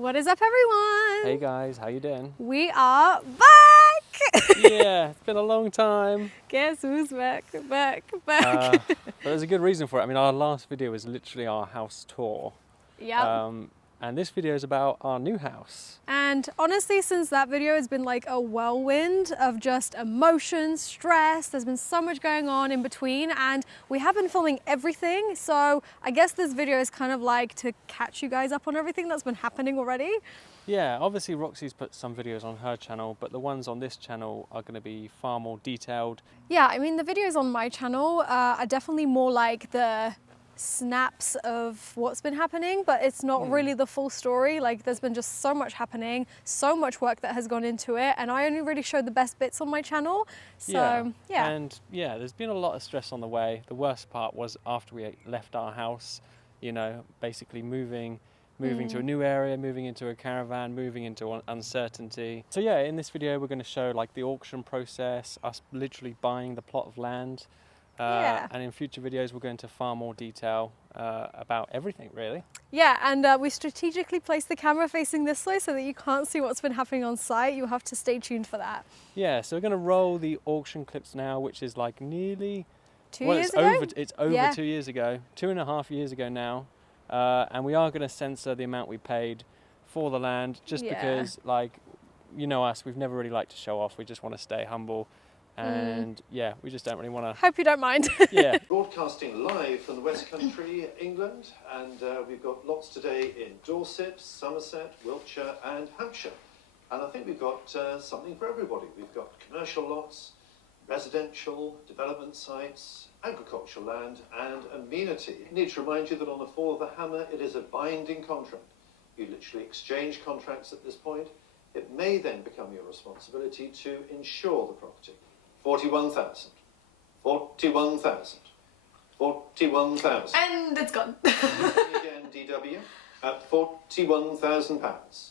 What is up, everyone? Hey guys, how you doing? We are back! Yeah, it's been a long time. Guess who's back? Back. But there's a good reason for it. I mean, our last video was literally our house tour. Yep. And this video is about our new house. And honestly, since that video has been like a whirlwind of just emotion, stress, there's been so much going on in between, and we have been filming everything. So I guess this video is kind of like to catch you guys up on everything that's been happening already. Yeah, obviously Roxy's put some videos on her channel, but the ones on this channel are going to be far more detailed. Yeah, I mean, the videos on my channel are definitely more like the snaps of what's been happening, but it's not really the full story. Like, there's been just so much happening, so much work that has gone into it, and I only really showed the best bits on my channel. So yeah. And yeah, there's been a lot of stress on the way. The worst part was after we left our house, you know, basically moving to a new area, moving into a caravan, moving into uncertainty. So yeah, in this video we're going to show like the auction process, us literally buying the plot of land. And in future videos we'll go into far more detail about everything, really. Yeah, and we strategically placed the camera facing this way so that you can't see what's been happening on site. You'll have to stay tuned for that. Yeah, so we're going to roll the auction clips now, which is like nearly... 2 years ago? It's over 2 years ago, 2.5 years ago now. And we are going to censor the amount we paid for the land, just because, like, you know us, we've never really liked to show off. We just want to stay humble. And yeah, we just don't really want to... Hope you don't mind. Yeah. Broadcasting live from the West Country, England, and we've got lots today in Dorset, Somerset, Wiltshire and Hampshire. And I think we've got something for everybody. We've got commercial lots, residential, development sites, agricultural land and amenity. I need to remind you that on the fall of the hammer, it is a binding contract. You literally exchange contracts at this point. It may then become your responsibility to insure the property. 41,000, 41,000, 41,000. And it's gone. Again, DW, at £41,000.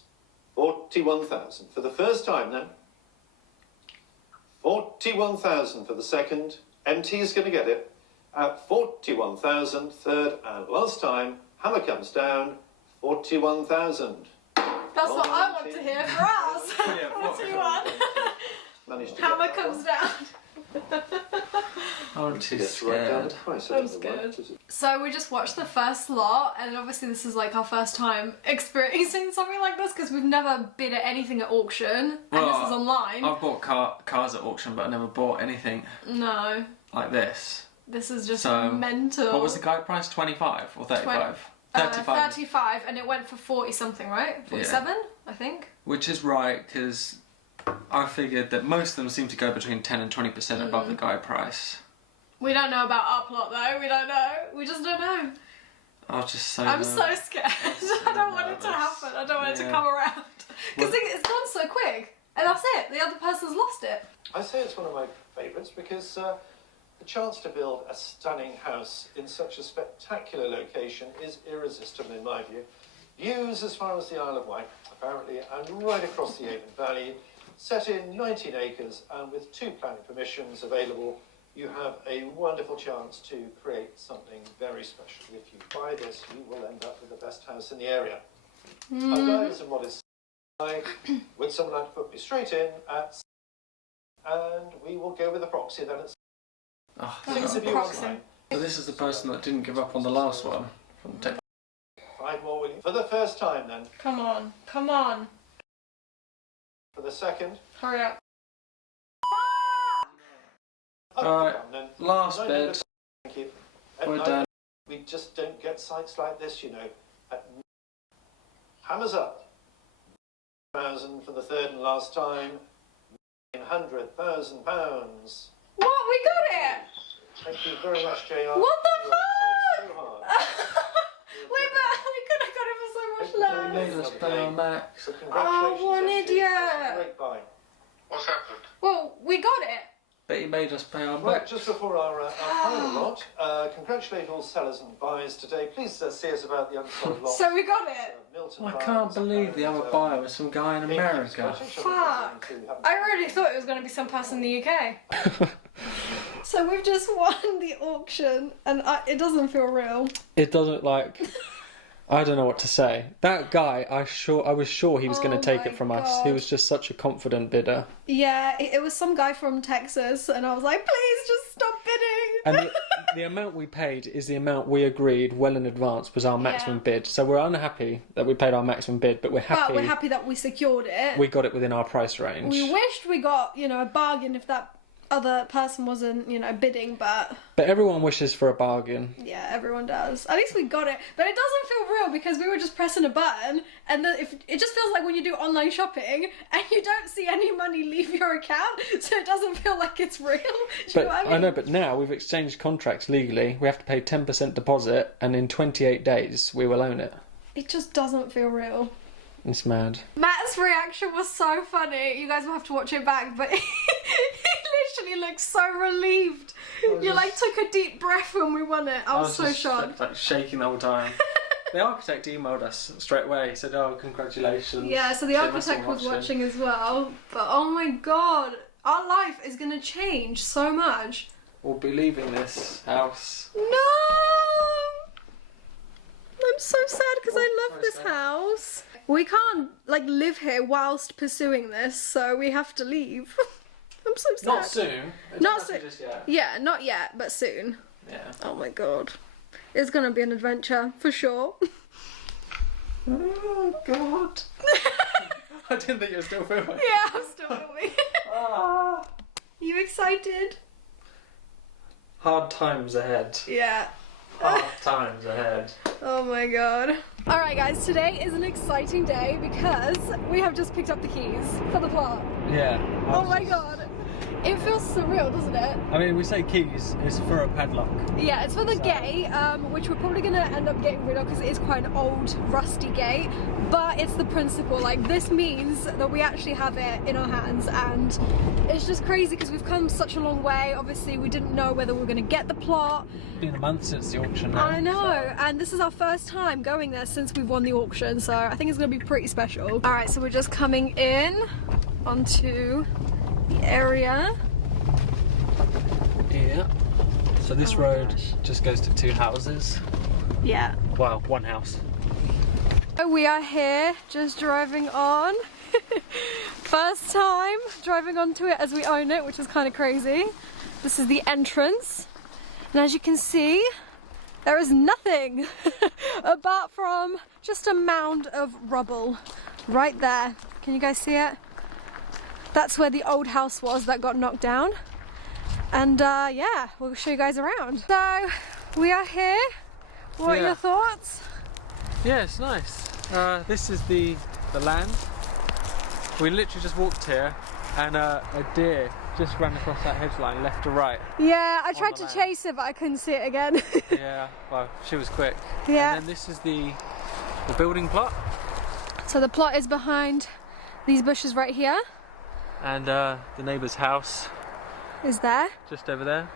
41,000 for the first time then. 41,000 for the second. MT is going to get it. At 41,000, third and last time. Hammer comes down. 41,000. That's what I want to hear for us. Yeah, 41. Managed to Hammer get that comes one. down. I'm too Yes, right down the scared. price. I'm scared. So we just watched the first lot, and obviously this is like our first time experiencing something like this because we've never bid at anything at auction, and this is online. I've bought cars at auction, but I never bought anything No, like this. this is just So, mental. What was the guide price? 25 or 35? 35. 35, and it went for 40 something, right? 47, I think. Which is right, because I figured that most of them seem to go between 10 and 20% above the guide price. We don't know about our plot though. We don't know. We just don't know. I'll just say I'm so scared. I don't want it to happen. I don't want it to come around. Because it's gone so quick. And that's it. The other person's lost it. I say it's one of my favourites because the chance to build a stunning house in such a spectacular location is irresistible in my view. Views as far as the Isle of Wight, apparently, and right across the Avon Valley, set in 19 acres and with 2 planning permissions available, you have a wonderful chance to create something very special. If you buy this, you will end up with the best house in the area. I've got some modest would someone like to put me straight in at, and we will go with the proxy then at Oh, 6 of you on site. so this is the person that didn't give up on the last one. From 5 more, will you? For the first time then. Come on. Come on. For the second. Hurry up. Alright, then. last 900. bid. Thank you. We're At done. We just don't get sites like this, you know. Hammers up. 1,000 for the third and last time. £900,000. What? We got it! Thank you very much, JR. What the You have tried fuck? so hard. We could have got it for so much They made less. us pay our max. So congratulations, what an MG. idiot. That's a great buy. What's happened? Well, we got it. But he made us pay our Right, max. just before our final lot, congratulate all sellers and buyers today. Please see us about the unsold lot. So we got it. Milton I Barnes can't believe the and, other buyer was some guy in America. Fuck. I really thought it was going to be some person in the UK. So we've just won the auction, and it doesn't feel real. It doesn't like... I don't know what to say. That guy, I was sure he was going to take my it from us. He God. was just such a confident bidder. Yeah, it was some guy from Texas, and I was like, please just stop bidding. And the amount we paid is the amount we agreed well in advance was our maximum bid. So we're unhappy that we paid our maximum bid, but we're happy. But we're happy that we secured it. We got it within our price range. We wished we got, a bargain if that other person wasn't, bidding, but everyone wishes for a bargain. yeah, everyone does. At least we got it. But it doesn't feel real because we were just pressing a button, and if it just feels like when you do online shopping and you don't see any money leave your account, so it doesn't feel like it's real. Do you know what I mean? I know, but now we've exchanged contracts legally. We have to pay 10% deposit, and in 28 days we will own it. It just doesn't feel real. It's mad. Matt's reaction was so funny. You guys will have to watch it back, but he literally looked so relieved. You took a deep breath when we won it. I was so shocked. Like shaking the whole time. The architect emailed us straight away. He said, "Oh, congratulations." Yeah, so the She must have architect was watching as well. But oh my god, our life is gonna change so much. We'll be leaving this house. No! I'm so sad because I love this house. We can't live here whilst pursuing this, so we have to leave. I'm so sad. Not soon. Not soon. Just yet. Yeah, not yet, but soon. Yeah. Oh my god. It's gonna be an adventure, for sure. Oh god. I didn't think you were still filming. Yeah, I'm still filming. You excited? Hard times ahead. Yeah. Hard times ahead. Oh my god. Alright guys, today is an exciting day because we have just picked up the keys for the plot. Yeah. Oh my god. It feels surreal, doesn't it? I mean, we say keys, it's for a padlock. Yeah, it's for the gate, which we're probably going to end up getting rid of because it is quite an old, rusty gate. But it's the principle. This means that we actually have it in our hands, and it's just crazy because we've come such a long way. Obviously, we didn't know whether we were going to get the plot. It's been a month since the auction now. I know, and this is our first time going there since we've won the auction, so I think it's going to be pretty special. Alright, so we're just coming in onto the area. Yeah. So this road just goes to 2 houses. Yeah. Well, 1 house. We are here, just driving on. First time driving onto it as we own it, which is kind of crazy. This is the entrance. And as you can see, there is nothing apart from just a mound of rubble right there. Can you guys see it? That's where the old house was that got knocked down. And yeah, we'll show you guys around. So we are here. What are your thoughts? Yeah, it's nice. This is the land. We literally just walked here, and a deer just ran across that hedge line, left to right. Yeah, I tried to chase it, but I couldn't see it again. Yeah, well, she was quick. Yeah. And then this is the building plot. So the plot is behind these bushes right here. And the neighbour's house is there. Just over there.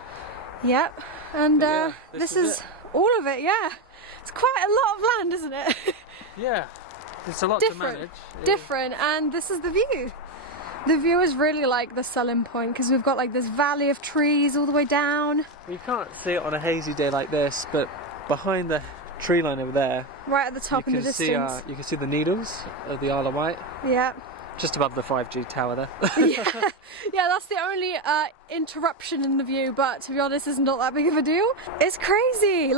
Yep. And yeah, this is all of it, yeah. It's quite a lot of land, isn't it? Yeah. It's a lot to manage. Different, and this is the view. The view is really the selling point because we've got this valley of trees all the way down. You can't see it on a hazy day like this, but behind the tree line over there, right at the top in the distance, you can see the needles of the Isle of Wight. Yeah. Just above the 5G tower there. Yeah, that's the only interruption in the view, but to be honest, it's not that big of a deal. It's crazy.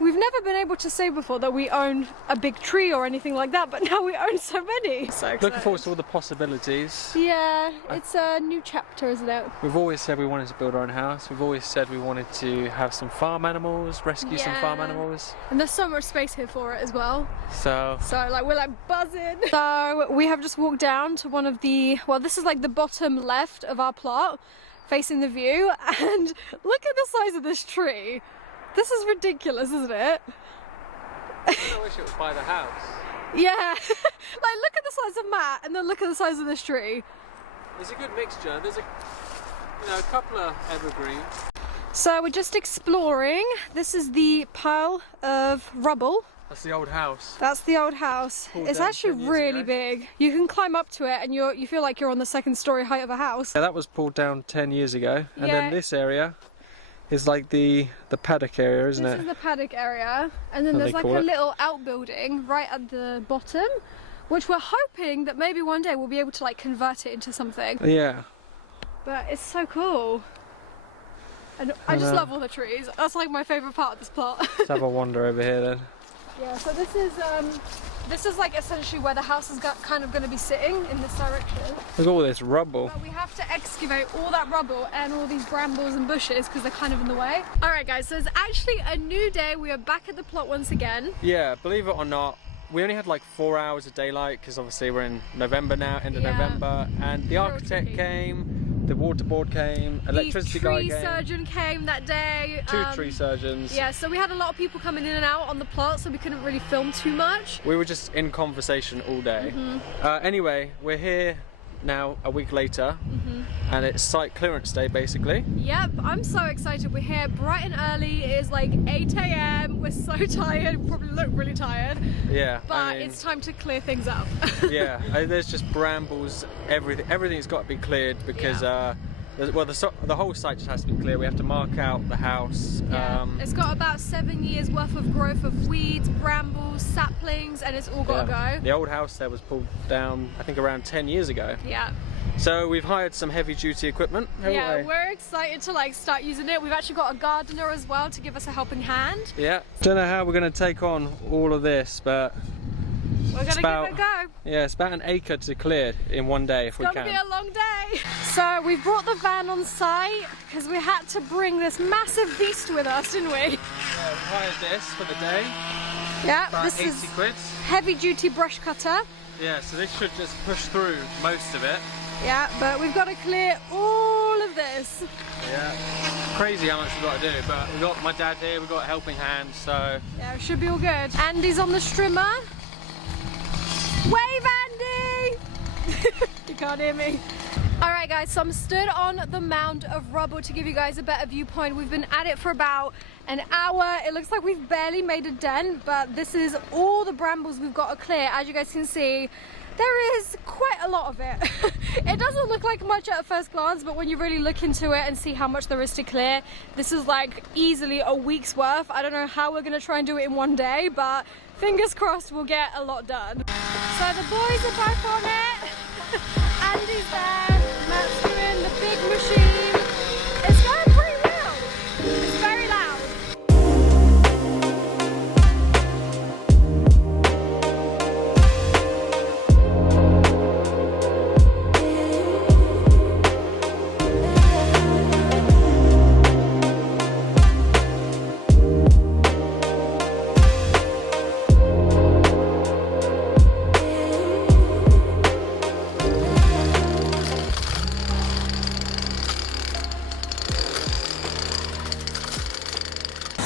We've never been able to say before that we own a big tree or anything like that, but now we own so many. So looking forward to all the possibilities. Yeah, it's a new chapter, isn't it? We've always said we wanted to build our own house. We've always said we wanted to have some farm animals, rescue some farm animals. And there's so much space here for it as well. So we're buzzing. So we have just walked down to one of the, this is the bottom left of our plot, facing the view, and look at the size of this tree. This is ridiculous, isn't it? I wish it was by the house. Yeah. Look at the size of Matt, and then look at the size of this tree. There's a good mixture. There's a couple of evergreens. So we're just exploring. This is the pile of rubble. That's the old house. That's the old house. It's actually really big. You can climb up to it and you feel like you're on the 2nd story height of a house. Yeah, that was pulled down 10 years ago. And then this area is like the paddock area, isn't This it? is the paddock area, and then What there's they like call a it. little outbuilding right at the bottom, which we're hoping that maybe one day we'll be able to like convert it into something. Yeah. But it's so cool. And I just love all the trees. That's like my favourite part of this plot. Let's have a wander over here then. Yeah, so this is like essentially where the house is kind of going to be sitting in this direction. Look at all this rubble. But we have to excavate all that rubble and all these brambles and bushes because they're kind of in the way. Alright guys, so it's actually a new day. We are back at the plot once again. Yeah, believe it or not, we only had like 4 hours of daylight because obviously we're in November now, end of November, and the architect came, the water board came, electricity guy The tree came, surgeon came that day. two tree surgeons. Yeah, so we had a lot of people coming in and out on the plot, so we couldn't really film too much. We were just in conversation all day. Anyway, we're here now a week later, and it's site clearance day basically. Yep, I'm so excited. We're here bright and early. It is like 8 AM. We're so tired. We probably look really tired. Yeah, But I mean, it's time to clear things up. yeah, there's just brambles, everything's got to be cleared because well, the whole site just has to be clear. We have to mark out the house. Yeah. It's got about 7 years worth of growth of weeds, brambles, saplings, and it's all got to go. The old house there was pulled down, I think, around 10 years ago. Yeah. So we've hired some heavy-duty equipment. Yeah, haven't we? we're excited to like start using it. We've actually got a gardener as well to give us a helping hand. Yeah. Don't know how we're going to take on all of this, but We're gonna give it a go. yeah, it's about an acre to clear in one day if we It's can. gonna be a long day. So we've brought the van on site because we had to bring this massive beast with us, didn't we? Yeah, we hired this for the day. Yeah, About this 80 is quid. heavy duty brush cutter. Yeah, so this should just push through most of it. Yeah, but we've got to clear all of this. Yeah. Crazy how much we've got to do, but we've got my dad here, we've got a helping hand, so... Yeah, it should be all good. Andy's on the strimmer. Wave, Andy! You can't hear me. Alright guys, so I'm stood on the mound of rubble to give you guys a better viewpoint. We've been at it for about an hour. It looks like we've barely made a dent, but this is all the brambles we've got to clear. As you guys can see, there is quite a lot of it. It doesn't look like much at first glance, but when you really look into it and see how much there is to clear, this is like easily a week's worth. I don't know how we're gonna try and do it in one day, but fingers crossed we'll get a lot done. So the boys are both on it. Andy's there, Matt's doing the big machine. It's going pretty well. It's very loud.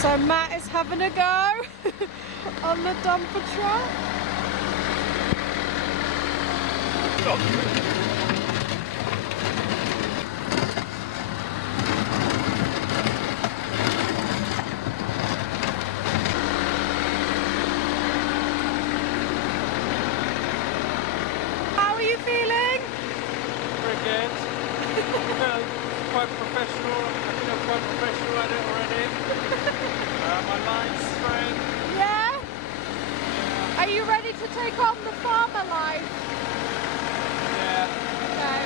So Matt is having a go on the dumper truck. How are you feeling? Pretty good. Quite professional. I think I'm quite professional at it already. My line's straight. Yeah? Are you ready to take on the farmer life? Yeah. Okay,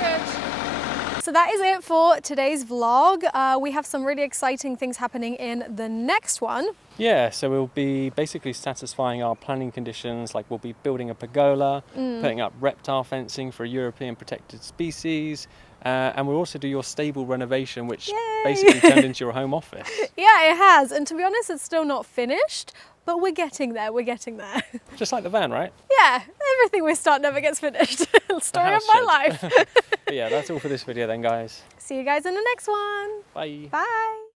good. So that is it for today's vlog. We have some really exciting things happening in the next one. Yeah, so we'll be basically satisfying our planning conditions, like we'll be building a pergola, putting up reptile fencing for a European protected species, and we'll also do your stable renovation, which Yay! basically turned into your home office. Yeah, it has. And to be honest, it's still not finished, but we're getting there. We're getting there. Just like the van, right? Yeah, everything we start never gets finished. Story of house my shed. life. But yeah, that's all for this video then, guys. See you guys in the next one. Bye. Bye.